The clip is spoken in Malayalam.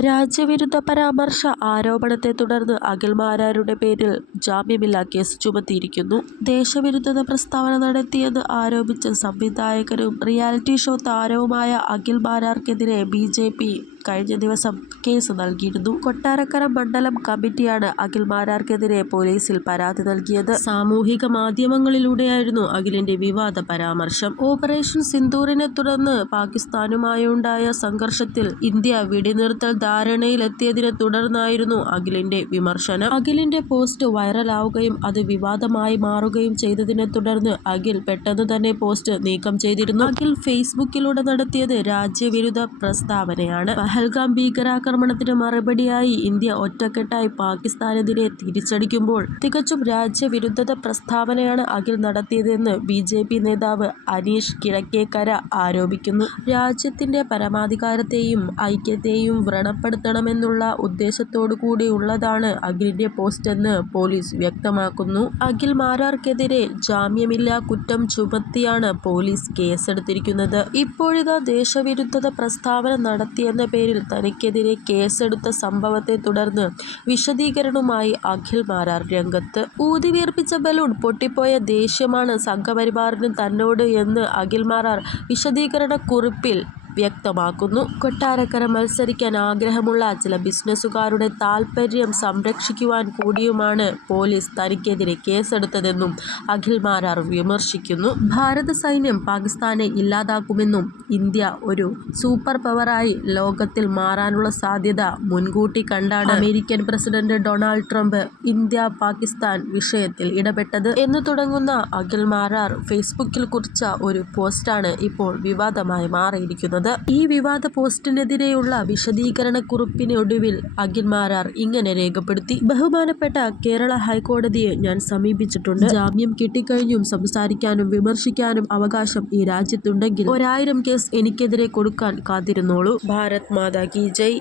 രാജ്യവിരുദ്ധ പരാമർശ ആരോപണത്തെ തുടർന്ന് അഖിൽ മാരാരുടെ പേരിൽ ജാമ്യമില്ലാ കേസ് ചുമത്തിയിരിക്കുന്നു. ദേശവിരുദ്ധ പ്രസ്താവന നടത്തിയെന്ന് ആരോപിച്ച് സംവിധായകനും റിയാലിറ്റി ഷോ താരവുമായ അഖിൽ മാരാർക്കെതിരെ ബിജെപി കഴിഞ്ഞ ദിവസം കേസ് നൽകിയിരുന്നു. കൊട്ടാരക്കര മണ്ഡലം കമ്മിറ്റിയാണ് അഖിൽ മാരാർക്കെതിരെ പോലീസിൽ പരാതി നൽകിയത്. സാമൂഹിക മാധ്യമങ്ങളിലൂടെയായിരുന്നു അഖിലിന്റെ വിവാദ പരാമർശം. ഓപ്പറേഷൻ സിന്ദൂറിനെ തുടർന്ന് പാകിസ്ഥാനുമായുണ്ടായ സംഘർഷത്തിൽ ഇന്ത്യ വെടിനിർത്തൽ ധാരണയിലെത്തിയതിനെ തുടർന്നായിരുന്നു അഖിലിന്റെ വിമർശനം. അഖിലിന്റെ പോസ്റ്റ് വൈറലാവുകയും അത് വിവാദമായി മാറുകയും ചെയ്തതിനെ തുടർന്ന് അഖിൽ പെട്ടെന്ന് തന്നെ പോസ്റ്റ് നീക്കം ചെയ്തിരുന്നു. അഖിൽ ഫേസ്ബുക്കിലൂടെ നടത്തിയത് രാജ്യവിരുദ്ധ പ്രസ്താവനയാണ്. പഹൽഗാം ഭീകരാക്രമണത്തിന് മറുപടിയായി ഇന്ത്യ ഒറ്റക്കെട്ടായി പാകിസ്ഥാനെതിരെ തിരിച്ചടിക്കുമ്പോൾ തികച്ചും രാജ്യവിരുദ്ധത പ്രസ്താവനയാണ് അഖിൽ നടത്തിയതെന്ന് ബി ജെ പി നേതാവ് അനീഷ് കിഴക്കേക്കര ആരോപിക്കുന്നു. രാജ്യത്തിന്റെ പരമാധികാരത്തെയും ഐക്യത്തെയും വ്രണപ്പെടുത്തണമെന്നുള്ള ഉദ്ദേശത്തോടു കൂടിയുള്ളതാണ് അഖിലിന്റെ പോസ്റ്റെന്ന് പോലീസ് വ്യക്തമാക്കുന്നു. അഖിൽ മാരാർക്കെതിരെ ജാമ്യമില്ലാ കുറ്റം ചുമത്തിയാണ് പോലീസ് കേസെടുത്തിരിക്കുന്നത്. ഇപ്പോഴിതാ ദേശവിരുദ്ധത പ്രസ്താവന നടത്തിയെന്ന പേരിൽ തനിക്കെതിരെ കേസെടുത്ത സംഭവത്തെ തുടർന്ന് വിശദീകരണവുമായി അഖിൽ മാരാർ രംഗത്ത്. ഊതിവീർപ്പിച്ച ബലൂൺ പൊട്ടിപ്പോയ ദേഷ്യമാണ് സംഘപരിവാറിന് തന്നോട് എന്ന് അഖിൽ മാരാർ വിശദീകരണക്കുറിപ്പിൽ വ്യക്തമാക്കുന്നു. കൊട്ടാരക്കര മത്സരിക്കാൻ ആഗ്രഹമുള്ള ചില ബിസിനസ്സുകാരുടെ താൽപര്യം സംരക്ഷിക്കുവാൻ കൂടിയുമാണ് പോലീസ് തനിക്കെതിരെ കേസെടുത്തതെന്നും അഖിൽ മാരാർ വിമർശിക്കുന്നു. ഭാരത സൈന്യം പാകിസ്ഥാനെ ഇല്ലാതാക്കുമെന്നും ഇന്ത്യ ഒരു സൂപ്പർ പവറായി ലോകത്തിൽ മാറാനുള്ള സാധ്യത മുൻകൂട്ടി കണ്ടാണ് American president Donald Trump India Pakistan വിഷയത്തിൽ ഇടപെട്ടത് എന്ന് തുടങ്ങുന്ന അഖിൽ മാരാർ ഫേസ്ബുക്കിൽ കുറിച്ച ഒരു പോസ്റ്റാണ് ഇപ്പോൾ വിവാദമായി മാറിയിരിക്കുന്നത്. ഈ വിവാദ പോസ്റ്റിനെതിരെയുള്ള വിശദീകരണക്കുറിപ്പിനൊടുവിൽ അഖിൽ മാരാർ ഇങ്ങനെ രേഖപ്പെടുത്തി. ബഹുമാനപ്പെട്ട കേരള ഹൈക്കോടതിയെ ഞാൻ സമീപിച്ചിട്ടുണ്ട്. ജാമ്യം കിട്ടിക്കഴിഞ്ഞും സംസാരിക്കാനും വിമർശിക്കാനും അവകാശം ഈ രാജ്യത്തുണ്ടെങ്കിൽ ഒരായിരം കേസ് എനിക്കെതിരെ കൊടുക്കാൻ കാത്തിരുന്നോളൂ. ഭാരത് മാതാ കി ജയ്.